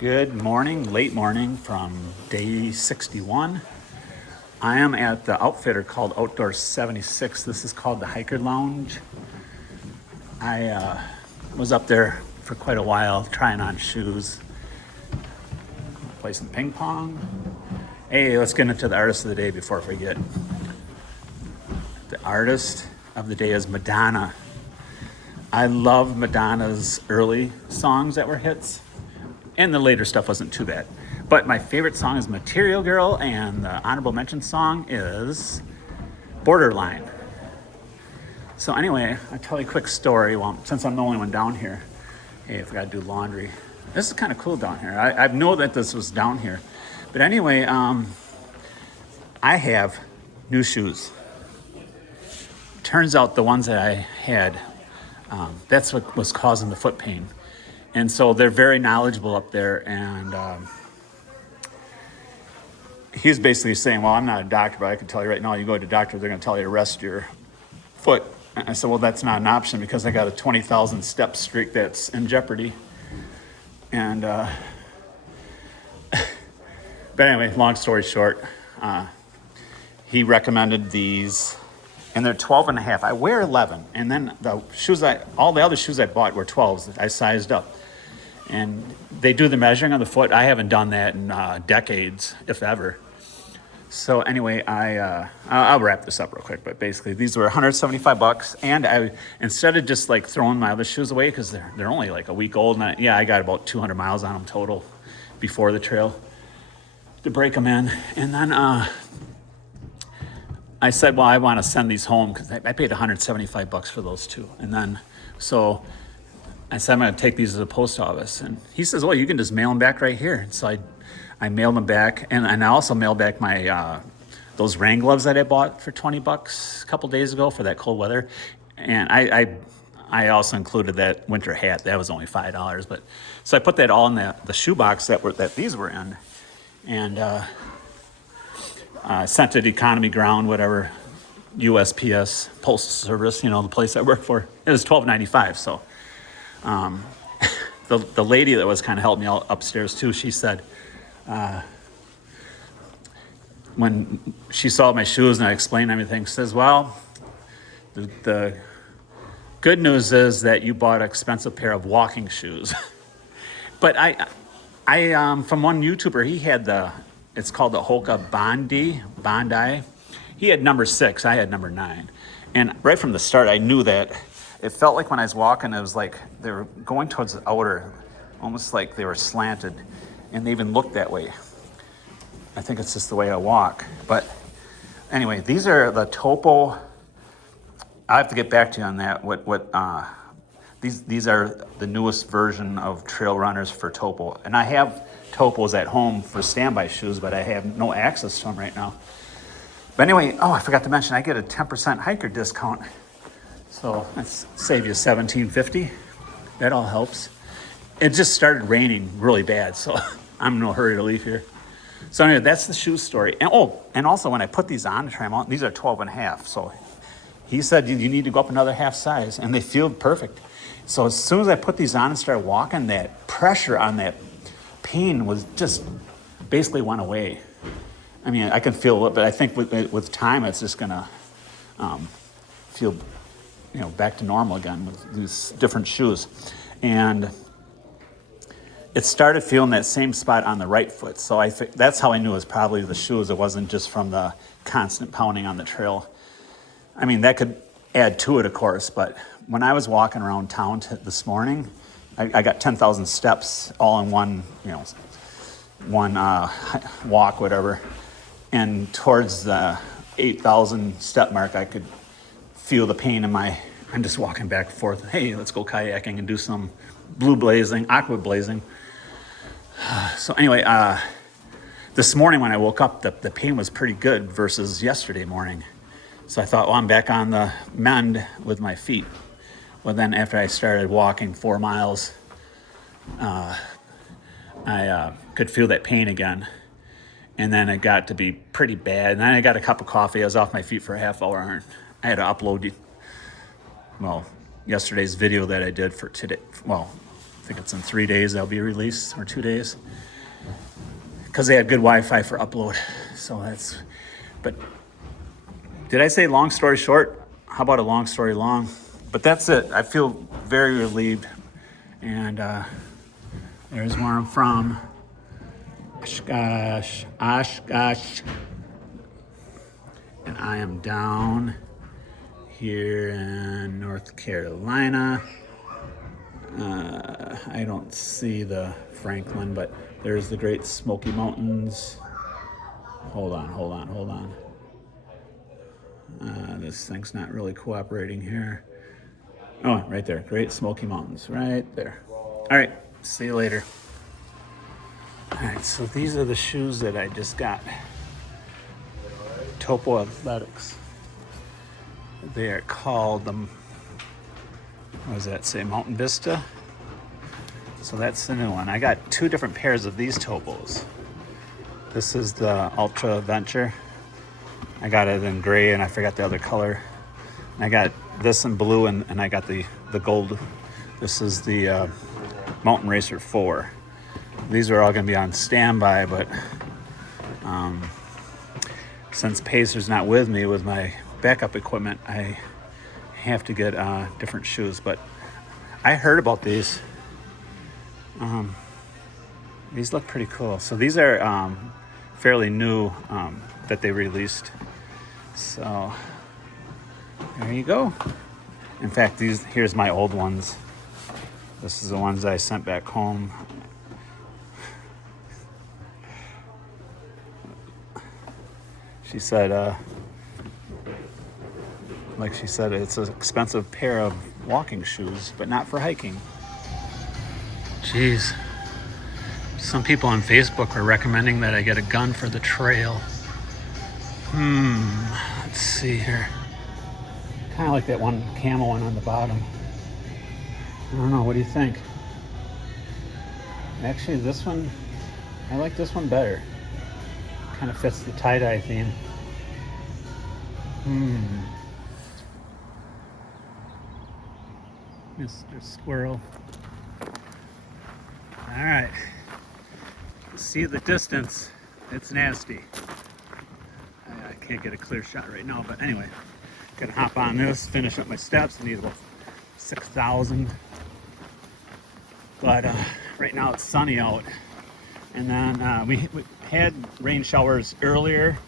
Good morning, late morning from day 61. I am at the outfitter called Outdoor 76. This is called the Hiker Lounge. I was up there for quite a while trying on shoes, play some ping pong. Hey, let's get into the artist of the day before I forget. The artist of the day is Madonna. I love Madonna's early songs that were hits. And the later stuff wasn't too bad. But my favorite song is Material Girl, and the honorable mention song is Borderline. So anyway, I'll tell you a quick story. Well, since I'm the only one down here, hey, I forgot to do laundry. This is kind of cool down here. I know that this was down here. But anyway, I have new shoes. Turns out the ones that I had, that's what was causing the foot pain. And so they're very knowledgeable up there. And he's basically saying, well, I'm not a doctor, but I can tell you right now, you go to the doctor, they're going to tell you to rest your foot. And I said, well, that's not an option because I got a 20,000 step streak that's in jeopardy. And, but anyway, long story short, he recommended these, and they're 12 and a half. I wear 11. And then the shoes, all the other shoes I bought were 12s. I sized up. And they do the measuring on the foot. I haven't done that in decades, if ever. So anyway, I'll wrap this up real quick. But basically, these were $175, and I instead of just like throwing my other shoes away because they're only like a week old, and I got about 200 miles on them total before the trail to break them in, and then I said, well, I want to send these home because I paid $175 for those two, and then so. I said, I'm going to take these to the post office. And he says, well, you can just mail them back right here. And so I mailed them back. And I also mailed back my those rain gloves that I bought for $20 a couple days ago for that cold weather. And I also included that winter hat. That was only $5. But so I put that all in the shoebox that these were in. And sent it economy ground, whatever, USPS, Postal Service, the place I work for. It was $12.95, so. The lady that was kind of helping me out upstairs too, she said, when she saw my shoes and I explained everything, she says, well, the good news is that you bought an expensive pair of walking shoes. But I from one YouTuber, he had it's called the Hoka Bondi. He had number 6, I had number 9. And right from the start, I knew that it felt like when I was walking, it was like they were going towards the outer, almost like they were slanted, and they even looked that way. I think it's just the way I walk. But anyway, these are the Topo. I have to get back to you on that. These are the newest version of trail runners for Topo, and I have Topos at home for standby shoes, but I have no access to them right now. But anyway, I forgot to mention, I get a 10% hiker discount. So let's save you $17.50. That all helps. It just started raining really bad, so I'm in no hurry to leave here. So anyway, that's the shoe story. And also when I put these on to try them out, these are 12 and a half. So he said you need to go up another half size, and they feel perfect. So as soon as I put these on and started walking, that pressure on that pain was just basically went away. I mean, I can feel it, but I think with time, it's just gonna feel back to normal again with these different shoes. And it started feeling that same spot on the right foot. So that's how I knew it was probably the shoes. It wasn't just from the constant pounding on the trail. I mean, that could add to it, of course, but when I was walking around town this morning, I got 10,000 steps all in one walk, whatever. And towards the 8,000 step mark, I could feel the pain in I'm just walking back and forth. Hey, let's go kayaking and do some aqua blazing. So anyway, this morning when I woke up, the pain was pretty good versus yesterday morning. So I thought, well, I'm back on the mend with my feet. Well, then after I started walking 4 miles, I could feel that pain again. And then it got to be pretty bad. And then I got a cup of coffee. I was off my feet for a half hour. And I had to upload, yesterday's video that I did for today. Well, think it's in 3 days they'll be released, or 2 days, because they had good Wi-Fi for upload. So that's, but did I say long story short? How about a long story long? But that's it. I feel very relieved. And there's where I'm from. Oshkosh. And I am down here in North Carolina. I don't see the Franklin, but there's the Great Smoky Mountains. Hold on. This thing's not really cooperating here. Oh, right there. Great Smoky Mountains, right there. All right, see you later. All right, so these are the shoes that I just got. Topo Athletics. They are called what does that say? Mountain Vista. So that's the new one. I got 2 different pairs of these Topos. This is the Ultra Venture. I got it in gray and I forgot the other color. And I got this in blue and I got the gold. This is the Mountain Racer 4. These are all going to be on standby, but since Pacer's not with me with my backup equipment, I have to get different shoes. But I heard about these. These look pretty cool. So these are fairly new that they released. So there you go. In fact, here's my old ones. This is the ones I sent back home. She said, like she said, it's an expensive pair of walking shoes, but not for hiking. Jeez. Some people on Facebook are recommending that I get a gun for the trail. Let's see here. Kind of like that one camel one on the bottom. I don't know, what do you think? Actually, this one, I like this one better. Kind of fits the tie-dye theme. Mr. Squirrel. All right. See the distance. It's nasty. I can't get a clear shot right now, but anyway, gonna hop on this, finish up my steps. I need about 6,000. But right now it's sunny out. And then we had rain showers earlier,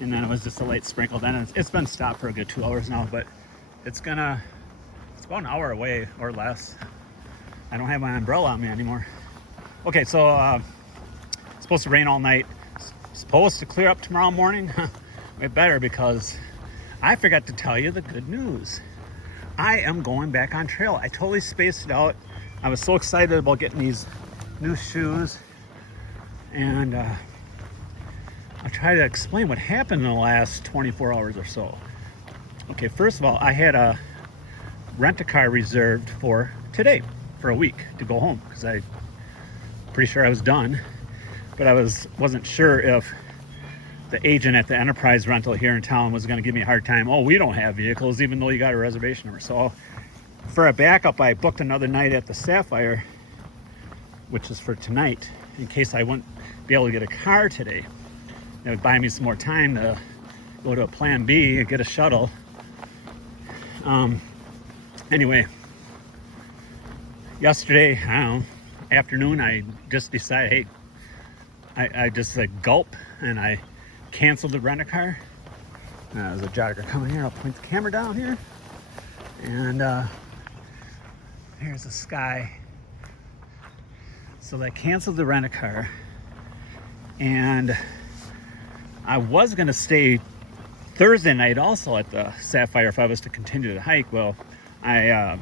and then it was just a light sprinkle. Then it's been stopped for a good 2 hours now, but it's about an hour away or less. I don't have my umbrella on me anymore. Okay, so it's supposed to rain all night. It's supposed to clear up tomorrow morning. Way better, because I forgot to tell you the good news. I am going back on trail. I totally spaced it out. I was so excited about getting these new shoes. And I'll try to explain what happened in the last 24 hours or so. Okay, first of all, I had a rent-a-car reserved for today, for a week, to go home, because I'm pretty sure I was done. But I wasn't sure if the agent at the Enterprise rental here in town was going to give me a hard time. Oh, we don't have vehicles, even though you got a reservation number. So for a backup, I booked another night at the Sapphire, which is for tonight, in case I wouldn't be able to get a car today. It would buy me some more time to go to a plan B and get a shuttle. Anyway, yesterday, afternoon, I just decided, hey, I just gulp, and I canceled the rent-a-car. There's a jogger coming here. I'll point the camera down here. And here's the sky. So I canceled the rent-a-car, and I was going to stay Thursday night also at the Sapphire if I was to continue to hike. Well, I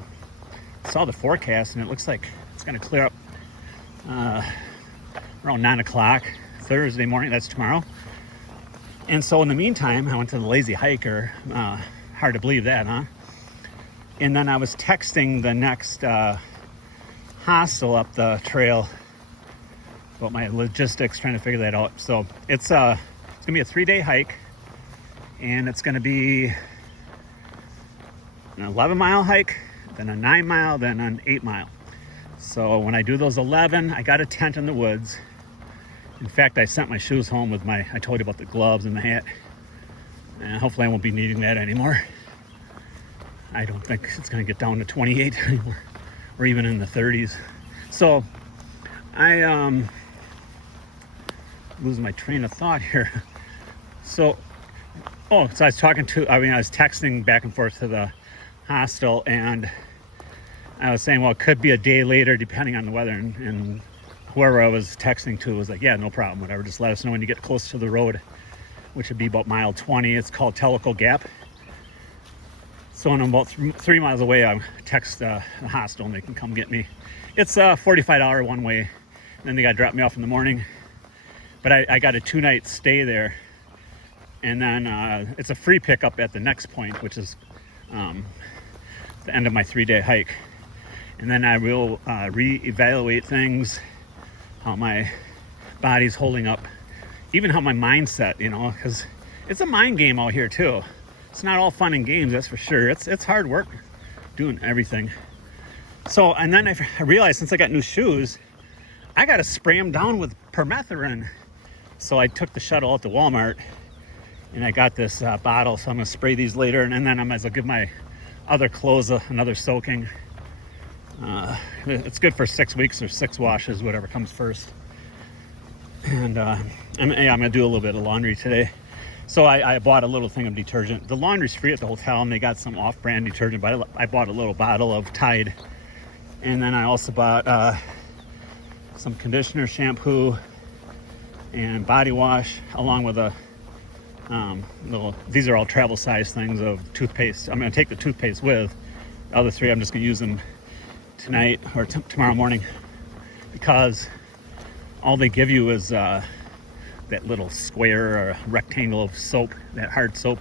saw the forecast, and it looks like it's going to clear up around 9 o'clock Thursday morning. That's tomorrow. And so in the meantime, I went to the Lazy Hiker. Hard to believe that, huh? And then I was texting the next hostel up the trail about my logistics, trying to figure that out. So it's gonna be a 3-day hike, and it's gonna be an 11-mile hike, then a 9-mile, then an 8-mile. So when I do those 11, I got a tent in the woods. In fact, I sent my shoes home with I told you about the gloves and the hat. And hopefully I won't be needing that anymore. I don't think it's gonna get down to 28 anymore, or even in the 30s. So I losing my train of thought here. So I was texting back and forth to the hostel, and I was saying, well, it could be a day later depending on the weather, and whoever I was texting to was like, yeah, no problem, whatever, just let us know when you get close to the road, which would be about mile 20. It's called Tellico Gap. So when I'm about 3 miles away, I text the hostel and they can come get me. It's $45 one way, and then they got to drop me off in the morning. But I got a 2-night stay there, and then it's a free pickup at the next point, which is the end of my 3-day hike. And then I will reevaluate things, how my body's holding up, even how my mindset, because it's a mind game out here too. It's not all fun and games, that's for sure. It's hard work doing everything. So, and then I realized, since I got new shoes, I got to spray them down with permethrin. So I took the shuttle out to Walmart, and I got this bottle, so I'm going to spray these later, and then I'll give my other clothes another soaking. It's good for 6 weeks or 6 washes, whatever comes first. And I'm going to do a little bit of laundry today. So I bought a little thing of detergent. The laundry's free at the hotel, and they got some off-brand detergent, but I bought a little bottle of Tide. And then I also bought some conditioner, shampoo, and body wash, along with a these are all travel size things of toothpaste. I'm going to take the toothpaste with. The other 3, I'm just going to use them tonight or tomorrow morning, because all they give you is that little square or rectangle of soap, that hard soap.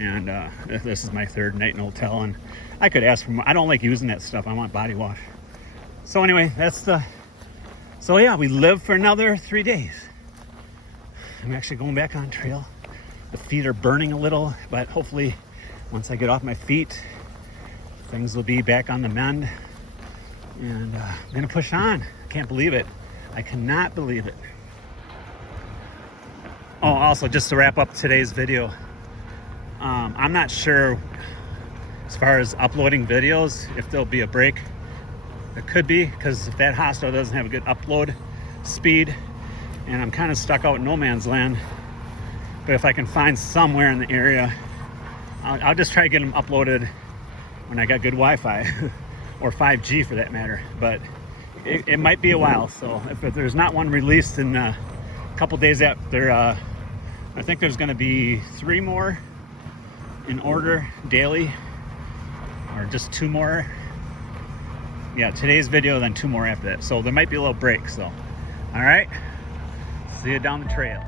And this is my 3rd night in a hotel, and I could ask for more. I don't like using that stuff. I want body wash. So anyway, so yeah, we live for another 3 days. I'm actually going back on trail. The feet are burning a little, but hopefully once I get off my feet, things will be back on the mend. And I'm gonna push on. I can't believe it. I cannot believe it. Oh, also, just to wrap up today's video, I'm not sure as far as uploading videos if there'll be a break. It could be, because if that hostel doesn't have a good upload speed, and I'm kind of stuck out in no man's land. But if I can find somewhere in the area, I'll just try to get them uploaded when I got good Wi-Fi, or 5G for that matter. But it might be a while. So if there's not one released in a couple days after, I think there's going to be 3 more in order daily, or just 2 more. Yeah, today's video, then 2 more after that. So there might be a little break. So, all right, see you down the trail.